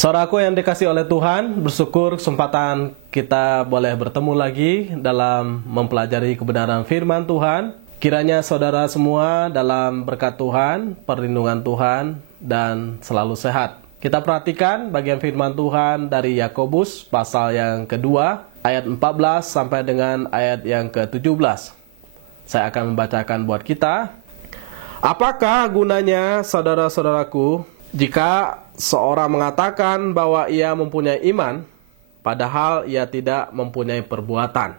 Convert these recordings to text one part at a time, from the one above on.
Saudaraku yang dikasihi oleh Tuhan, bersyukur kesempatan kita boleh bertemu lagi dalam mempelajari kebenaran firman Tuhan. Kiranya saudara semua dalam berkat Tuhan, perlindungan Tuhan, dan selalu sehat. Kita perhatikan bagian firman Tuhan dari Yakobus pasal yang kedua, ayat 14 sampai dengan ayat yang ke-17. Saya akan membacakan buat kita. Apakah gunanya, saudara-saudaraku, jika seorang mengatakan bahwa ia mempunyai iman, padahal ia tidak mempunyai perbuatan?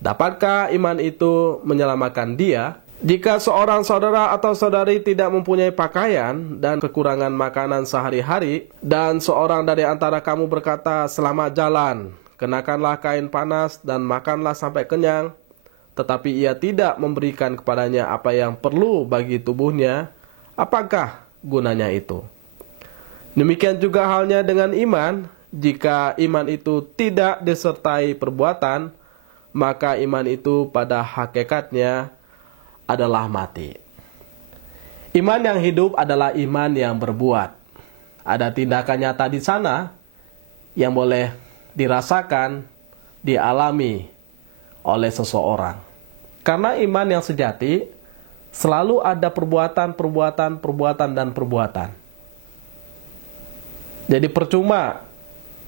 Dapatkah iman itu menyelamatkan dia? Jika seorang saudara atau saudari tidak mempunyai pakaian dan kekurangan makanan sehari-hari, dan seorang dari antara kamu berkata, "Selamat jalan, kenakanlah kain panas dan makanlah sampai kenyang," tetapi ia tidak memberikan kepadanya apa yang perlu bagi tubuhnya, apakah gunanya itu? Demikian juga halnya dengan iman. Jika iman itu tidak disertai perbuatan, maka iman itu pada hakikatnya adalah mati. Iman yang hidup adalah iman yang berbuat. Ada tindakan nyata di sana yang boleh dirasakan, dialami oleh seseorang. Karena iman yang sejati selalu ada perbuatan. Jadi percuma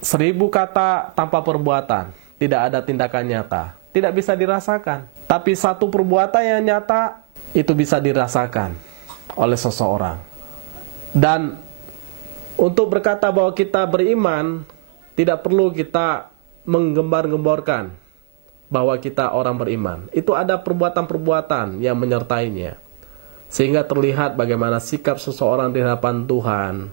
1000 kata tanpa perbuatan, tidak ada tindakan nyata, tidak bisa dirasakan. Tapi satu perbuatan yang nyata itu bisa dirasakan oleh seseorang. Dan untuk berkata bahwa kita beriman, tidak perlu kita menggembar-gemborkan bahwa kita orang beriman. Itu ada perbuatan-perbuatan yang menyertainya, sehingga terlihat bagaimana sikap seseorang di hadapan Tuhan.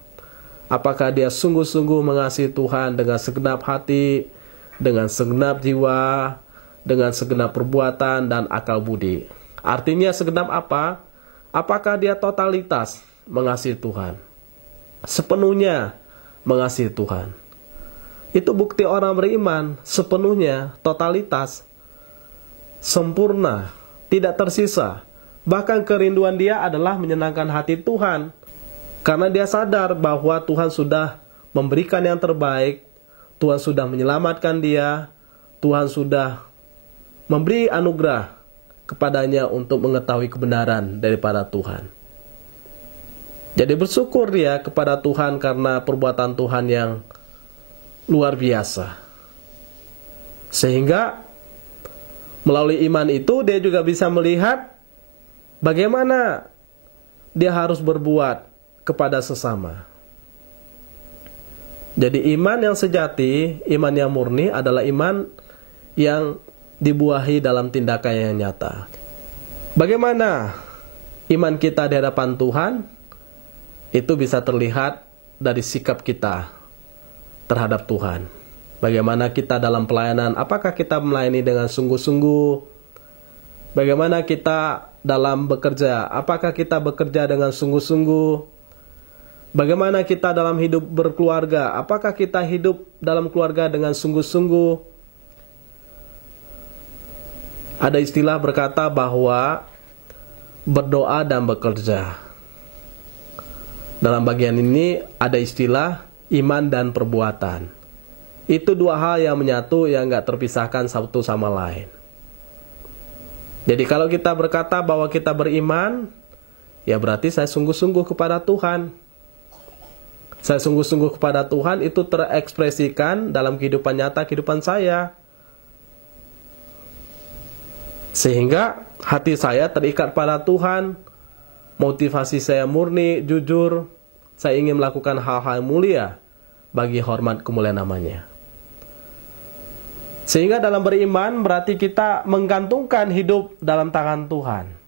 Apakah dia sungguh-sungguh mengasihi Tuhan dengan segenap hati, dengan segenap jiwa, dengan segenap perbuatan dan akal budi. Artinya segenap apa? Apakah dia totalitas mengasihi Tuhan, sepenuhnya mengasihi Tuhan? Itu bukti orang beriman, sepenuhnya, totalitas, sempurna, tidak tersisa. Bahkan kerinduan dia adalah menyenangkan hati Tuhan, karena dia sadar bahwa Tuhan sudah memberikan yang terbaik, Tuhan sudah menyelamatkan dia, Tuhan sudah memberi anugerah kepadanya untuk mengetahui kebenaran daripada Tuhan. Jadi bersyukur dia kepada Tuhan karena perbuatan Tuhan yang luar biasa. Sehingga melalui iman itu dia juga bisa melihat bagaimana dia harus berbuat kepada sesama. Jadi iman yang sejati, iman yang murni adalah iman yang dibuahi dalam tindakan yang nyata. Bagaimana iman kita di hadapan Tuhan? Itu bisa terlihat dari sikap kita terhadap Tuhan. Bagaimana kita dalam pelayanan? Apakah kita melayani dengan sungguh-sungguh? Bagaimana kita dalam bekerja? Apakah kita bekerja dengan sungguh-sungguh? Bagaimana kita dalam hidup berkeluarga? Apakah kita hidup dalam keluarga dengan sungguh-sungguh? Ada istilah berkata bahwa berdoa dan bekerja. Dalam bagian ini ada istilah iman dan perbuatan. Itu dua hal yang menyatu, yang gak terpisahkan satu sama lain. Jadi kalau kita berkata bahwa kita beriman, ya berarti saya sungguh-sungguh kepada Tuhan. Saya sungguh-sungguh kepada Tuhan itu terekspresikan dalam kehidupan nyata, kehidupan saya. Sehingga hati saya terikat pada Tuhan, motivasi saya murni, jujur, saya ingin melakukan hal-hal mulia bagi hormat kemuliaan namanya. Sehingga dalam beriman berarti kita menggantungkan hidup dalam tangan Tuhan.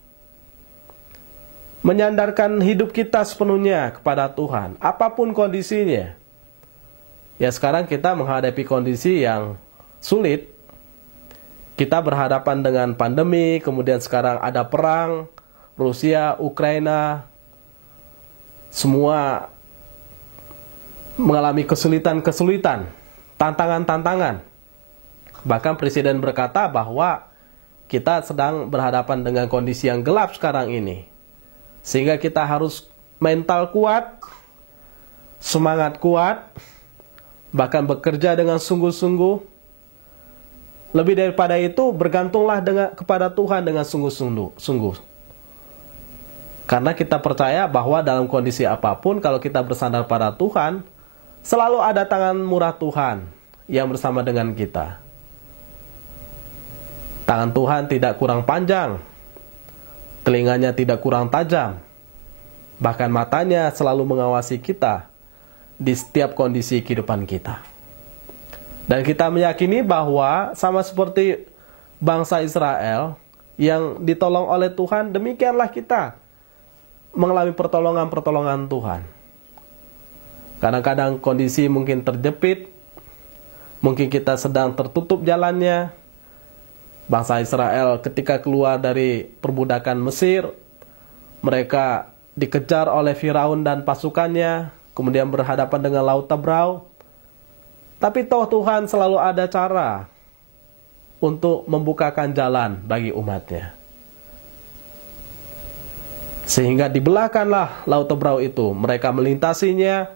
Menyandarkan hidup kita sepenuhnya kepada Tuhan, apapun kondisinya. Ya sekarang kita menghadapi kondisi yang sulit. Kita berhadapan dengan pandemi, kemudian sekarang ada perang, Rusia, Ukraina. Semua mengalami kesulitan-kesulitan, tantangan-tantangan. Bahkan Presiden berkata bahwa kita sedang berhadapan dengan kondisi yang gelap sekarang ini. Sehingga kita harus mental kuat, semangat kuat, bahkan bekerja dengan sungguh-sungguh. Lebih daripada itu, bergantunglah kepada Tuhan dengan sungguh-sungguh. Karena kita percaya bahwa dalam kondisi apapun, kalau kita bersandar pada Tuhan, selalu ada tangan murah Tuhan yang bersama dengan kita. Tangan Tuhan tidak kurang panjang, telinganya tidak kurang tajam, bahkan matanya selalu mengawasi kita di setiap kondisi kehidupan kita. Dan kita meyakini bahwa sama seperti bangsa Israel yang ditolong oleh Tuhan, demikianlah kita mengalami pertolongan-pertolongan Tuhan. Kadang-kadang kondisi mungkin terjepit, mungkin kita sedang tertutup jalannya. Bangsa Israel ketika keluar dari perbudakan Mesir, mereka dikejar oleh Firaun dan pasukannya, kemudian berhadapan dengan Laut Tebrau. Tapi toh Tuhan selalu ada cara untuk membukakan jalan bagi umatnya. Sehingga dibelahkanlah Laut Tebrau itu. Mereka melintasinya,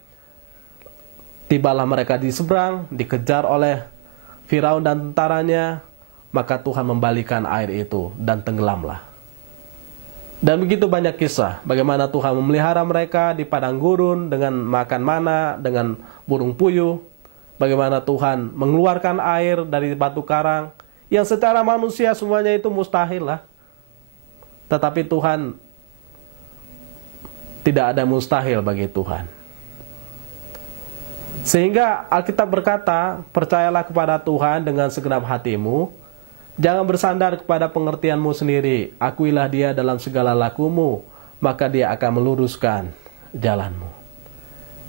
tibalah mereka di seberang, dikejar oleh Firaun dan tentaranya, maka Tuhan membalikan air itu dan tenggelamlah. Dan begitu banyak kisah bagaimana Tuhan memelihara mereka di padang gurun dengan makan mana, dengan burung puyuh. Bagaimana Tuhan mengeluarkan air dari batu karang, yang secara manusia semuanya itu mustahil lah. Tetapi Tuhan, tidak ada mustahil bagi Tuhan. Sehingga Alkitab berkata, percayalah kepada Tuhan dengan segenap hatimu, jangan bersandar kepada pengertianmu sendiri, akuilah Dia dalam segala lakumu, maka Dia akan meluruskan jalanmu.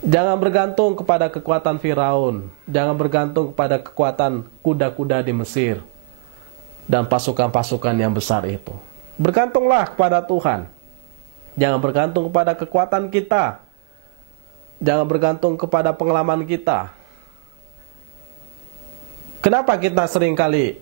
Jangan bergantung kepada kekuatan Firaun, jangan bergantung kepada kekuatan kuda-kuda di Mesir dan pasukan-pasukan yang besar itu. Bergantunglah kepada Tuhan. Jangan bergantung kepada kekuatan kita. Jangan bergantung kepada pengalaman kita. Kenapa kita seringkali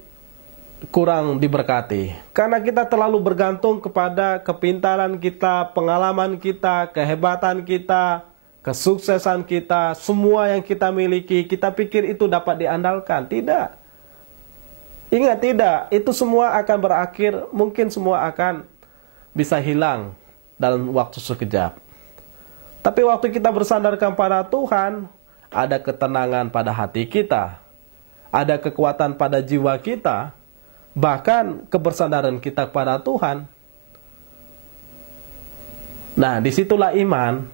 kurang diberkati? Karena kita terlalu bergantung kepada kepintaran kita, pengalaman kita, kehebatan kita, kesuksesan kita, semua yang kita miliki, kita pikir itu dapat diandalkan. Tidak. Ingat, tidak. Itu semua akan berakhir, mungkin semua akan bisa hilang dalam waktu sekejap. Tapi waktu kita bersandarkan pada Tuhan, ada ketenangan pada hati kita, ada kekuatan pada jiwa kita, bahkan kebersandaran kita kepada Tuhan. Nah, disitulah iman.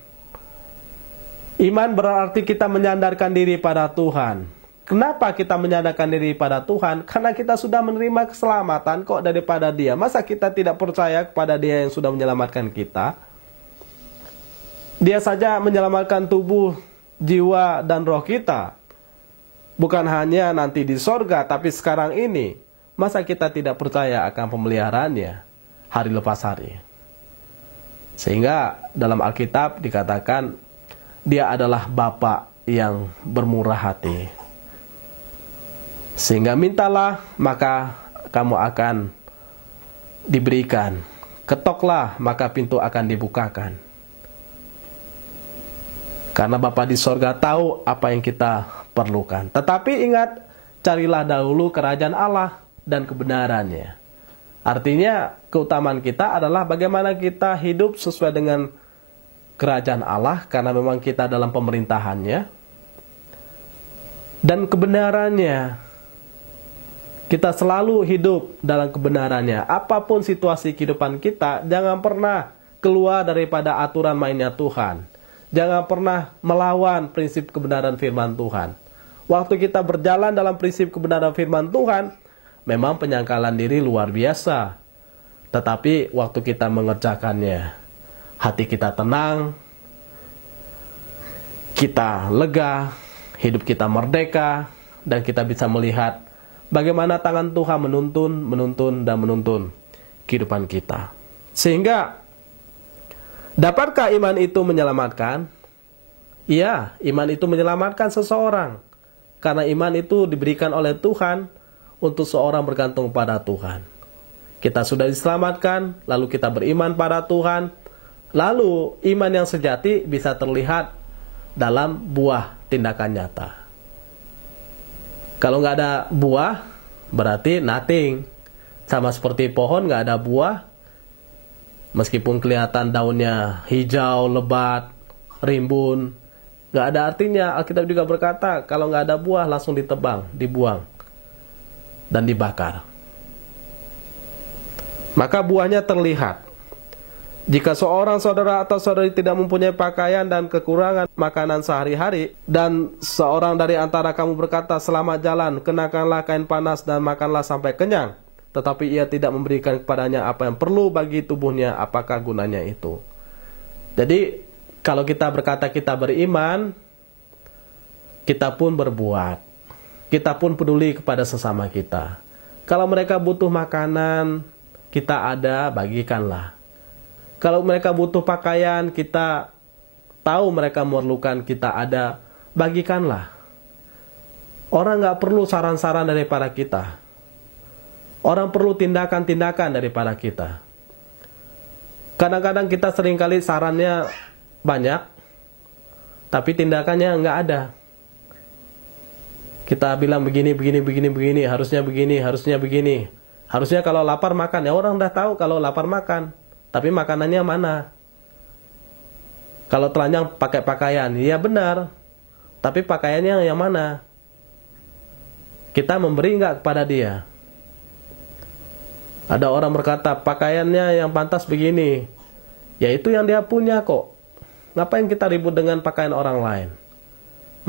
Iman berarti kita menyandarkan diri pada Tuhan. Kenapa kita menyandarkan diri pada Tuhan? Karena kita sudah menerima keselamatan kok daripada Dia. Masa kita tidak percaya kepada Dia yang sudah menyelamatkan kita? Dia saja menyelamatkan tubuh, jiwa, dan roh kita. Bukan hanya nanti di sorga, tapi sekarang ini. Masa kita tidak percaya akan pemeliharaannya hari lepas hari? Sehingga dalam Alkitab dikatakan, Dia adalah Bapa yang bermurah hati. Sehingga mintalah, maka kamu akan diberikan. Ketoklah, maka pintu akan dibukakan. Karena Bapa di sorga tahu apa yang kita perlukan. Tetapi ingat, carilah dahulu kerajaan Allah dan kebenarannya. Artinya, keutamaan kita adalah bagaimana kita hidup sesuai dengan kerajaan Allah, karena memang kita dalam pemerintahannya, dan kebenarannya. Kita selalu hidup dalam kebenarannya. Apapun situasi kehidupan kita, jangan pernah keluar daripada aturan mainnya Tuhan. Jangan pernah melawan prinsip kebenaran firman Tuhan. Waktu kita berjalan dalam prinsip kebenaran firman Tuhan, memang penyangkalan diri luar biasa. Tetapi waktu kita mengerjakannya, hati kita tenang, kita lega, hidup kita merdeka, dan kita bisa melihat bagaimana tangan Tuhan menuntun kehidupan kita. Sehingga, dapatkah iman itu menyelamatkan? Iya, iman itu menyelamatkan seseorang. Karena iman itu diberikan oleh Tuhan untuk seorang bergantung pada Tuhan. Kita sudah diselamatkan, lalu kita beriman pada Tuhan. Lalu iman yang sejati bisa terlihat dalam buah tindakan nyata. Kalau nggak ada buah, berarti nothing. Sama seperti pohon nggak ada buah, meskipun kelihatan daunnya hijau, lebat, rimbun, nggak ada artinya. Alkitab juga berkata, kalau nggak ada buah langsung ditebang, dibuang, dan dibakar. Maka buahnya terlihat. Jika seorang saudara atau saudari tidak mempunyai pakaian dan kekurangan makanan sehari-hari, dan seorang dari antara kamu berkata, selamat jalan, kenakanlah kain panas dan makanlah sampai kenyang, tetapi ia tidak memberikan kepadanya apa yang perlu bagi tubuhnya, apakah gunanya itu? Jadi, kalau kita berkata kita beriman, kita pun berbuat. Kita pun peduli kepada sesama kita. Kalau mereka butuh makanan, kita ada, bagikanlah. Kalau mereka butuh pakaian, kita tahu mereka memerlukan, kita ada, bagikanlah. Orang nggak perlu saran-saran daripada kita. Orang perlu tindakan-tindakan daripada kita. Kadang-kadang kita seringkali sarannya banyak, tapi tindakannya nggak ada. Kita bilang begini, harusnya begini, harusnya begini. Harusnya kalau lapar makan, ya orang udah tahu kalau lapar makan. Tapi makanannya mana? Kalau telanjang pakai pakaian, ya benar. Tapi pakaiannya yang mana? Kita memberi nggak kepada dia? Ada orang berkata, pakaiannya yang pantas begini. Ya itu yang dia punya kok. Ngapain kita ribut dengan pakaian orang lain?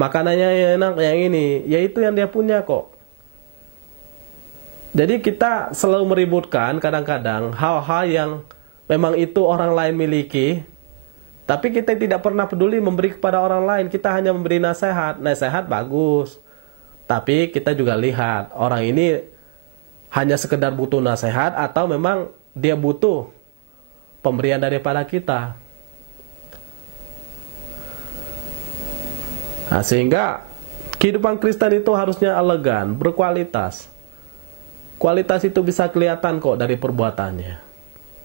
Makanannya yang enak, yang ini. Ya itu yang dia punya kok. Jadi kita selalu meributkan kadang-kadang hal-hal yang memang itu orang lain miliki, tapi kita tidak pernah peduli memberi kepada orang lain. Kita hanya memberi nasihat. Nasihat bagus, tapi kita juga lihat orang ini hanya sekedar butuh nasihat atau memang dia butuh pemberian daripada kita. Nah, sehingga kehidupan Kristen itu harusnya elegan, berkualitas. Kualitas itu bisa kelihatan kok dari perbuatannya.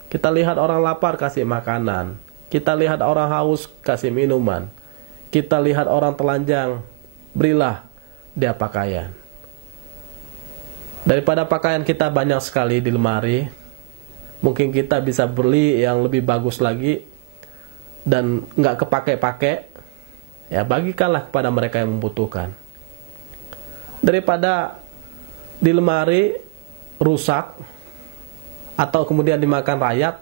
Kita lihat orang lapar, kasih makanan. Kita lihat orang haus, kasih minuman. Kita lihat orang telanjang, berilah dia pakaian. Daripada pakaian kita banyak sekali di lemari, mungkin kita bisa beli yang lebih bagus lagi dan nggak kepake-pake. Ya bagikanlah kepada mereka yang membutuhkan. Daripada di lemari rusak atau kemudian dimakan rayap,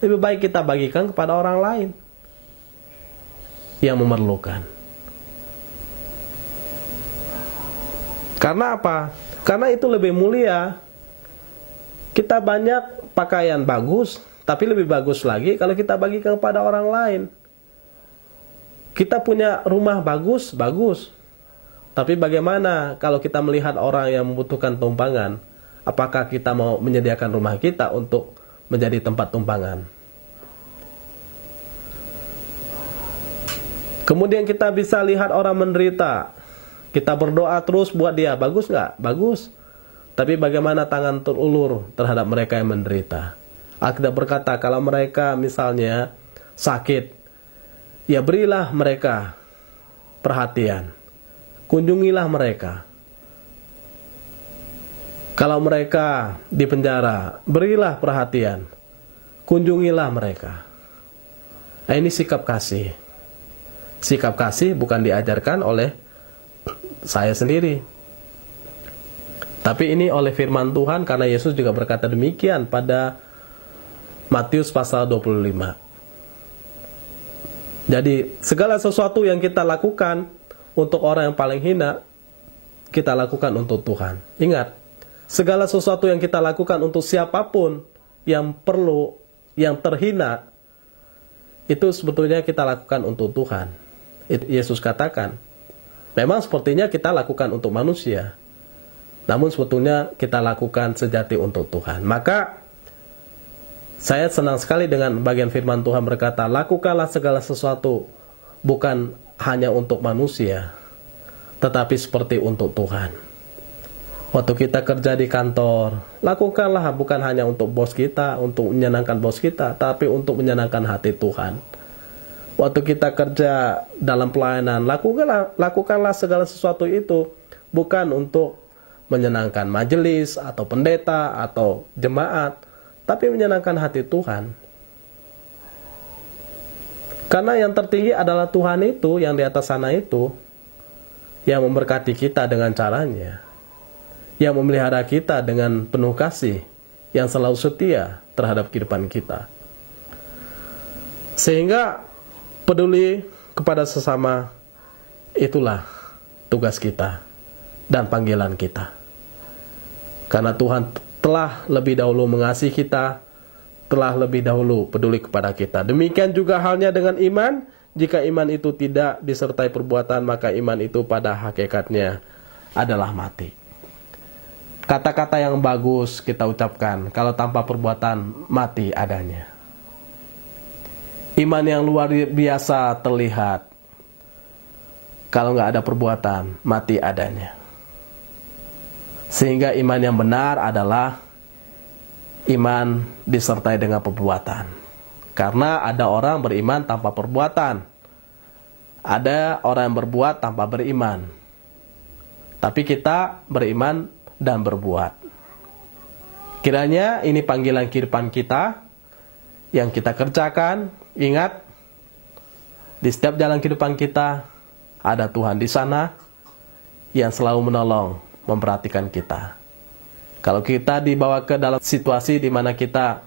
lebih baik kita bagikan kepada orang lain yang memerlukan. Karena apa? Karena itu lebih mulia. Kita banyak pakaian bagus, tapi lebih bagus lagi kalau kita bagikan kepada orang lain. Kita punya rumah bagus, bagus. Tapi bagaimana kalau kita melihat orang yang membutuhkan tumpangan? Apakah kita mau menyediakan rumah kita untuk menjadi tempat tumpangan? Kemudian kita bisa lihat orang menderita. Kita berdoa terus buat dia. Bagus nggak? Bagus. Tapi bagaimana tangan terulur terhadap mereka yang menderita? Alkitab berkata, kalau mereka misalnya sakit, ya berilah mereka perhatian. Kunjungilah mereka. Kalau mereka di penjara, berilah perhatian. Kunjungilah mereka. Nah, ini sikap kasih. Sikap kasih bukan diajarkan oleh saya sendiri. Tapi ini oleh firman Tuhan, karena Yesus juga berkata demikian pada Matius pasal 25. Jadi segala sesuatu yang kita lakukan untuk orang yang paling hina, kita lakukan untuk Tuhan. Ingat, segala sesuatu yang kita lakukan untuk siapapun yang perlu, yang terhina, itu sebetulnya kita lakukan untuk Tuhan. Itu Yesus katakan. Memang sepertinya kita lakukan untuk manusia, namun sebetulnya kita lakukan sejati untuk Tuhan. Maka saya senang sekali dengan bagian firman Tuhan berkata, lakukanlah segala sesuatu bukan hanya untuk manusia, tetapi seperti untuk Tuhan. Waktu kita kerja di kantor, lakukanlah bukan hanya untuk bos kita, untuk menyenangkan bos kita, tapi untuk menyenangkan hati Tuhan. Waktu kita kerja dalam pelayanan, lakukanlah segala sesuatu itu bukan untuk menyenangkan majelis atau pendeta atau jemaat, tapi menyenangkan hati Tuhan. Karena yang tertinggi adalah Tuhan itu, yang di atas sana itu, yang memberkati kita dengan caranya, yang memelihara kita dengan penuh kasih, yang selalu setia terhadap kehidupan kita. Sehingga peduli kepada sesama, itulah tugas kita dan panggilan kita. Karena Tuhan telah lebih dahulu mengasihi kita, telah lebih dahulu peduli kepada kita. Demikian juga halnya dengan iman. Jika iman itu tidak disertai perbuatan, maka iman itu pada hakikatnya adalah mati. Kata-kata yang bagus kita ucapkan, kalau tanpa perbuatan, mati adanya. Iman yang luar biasa terlihat, kalau nggak ada perbuatan, mati adanya. Sehingga iman yang benar adalah iman disertai dengan perbuatan. Karena ada orang beriman tanpa perbuatan. Ada orang yang berbuat tanpa beriman. Tapi kita beriman dan berbuat. Kiranya ini panggilan kehidupan kita yang kita kerjakan. Ingat, di setiap jalan kehidupan kita ada Tuhan di sana yang selalu menolong, memperhatikan kita. Kalau kita dibawa ke dalam situasi di mana kita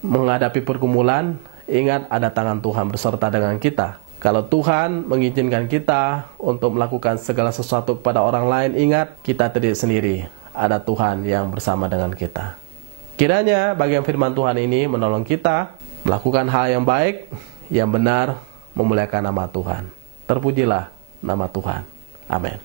menghadapi pergumulan, ingat ada tangan Tuhan beserta dengan kita. Kalau Tuhan mengizinkan kita untuk melakukan segala sesuatu kepada orang lain, ingat kita tidak sendiri. Ada Tuhan yang bersama dengan kita. Kiranya bagian firman Tuhan ini menolong kita melakukan hal yang baik, yang benar, memuliakan nama Tuhan. Terpujilah nama Tuhan. Amin.